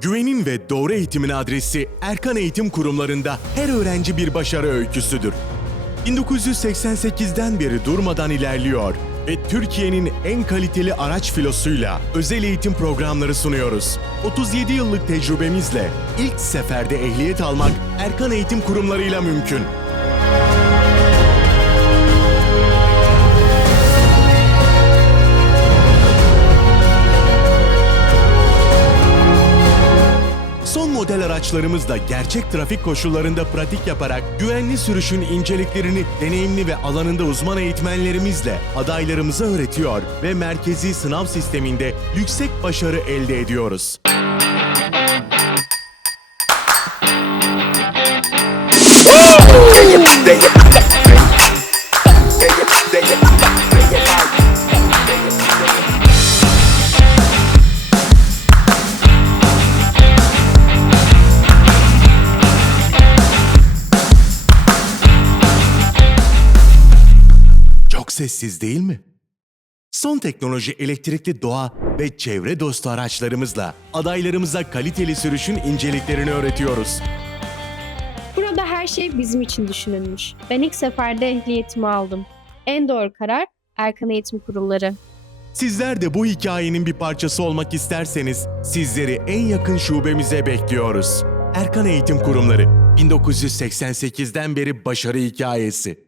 Güvenin ve doğru eğitimin adresi Erkan Eğitim Kurumlarında her öğrenci bir başarı öyküsüdür. 1988'den beri durmadan ilerliyor ve Türkiye'nin en kaliteli araç filosuyla özel eğitim programları sunuyoruz. 37 yıllık tecrübemizle ilk seferde ehliyet almak Erkan Eğitim Kurumlarıyla mümkün. Model araçlarımızla gerçek trafik koşullarında pratik yaparak güvenli sürüşün inceliklerini deneyimli ve alanında uzman eğitmenlerimizle adaylarımıza öğretiyor ve merkezi sınav sisteminde yüksek başarı elde ediyoruz. Çok sessiz değil mi? Son teknoloji elektrikli doğa ve çevre dostu araçlarımızla adaylarımıza kaliteli sürüşün inceliklerini öğretiyoruz. Burada her şey bizim için düşünülmüş. Ben ilk seferde ehliyetimi aldım. En doğru karar Erkan Eğitim Kurulları. Sizler de bu hikayenin bir parçası olmak isterseniz sizleri en yakın şubemize bekliyoruz. Erkan Eğitim Kurumları 1988'den beri başarı hikayesi.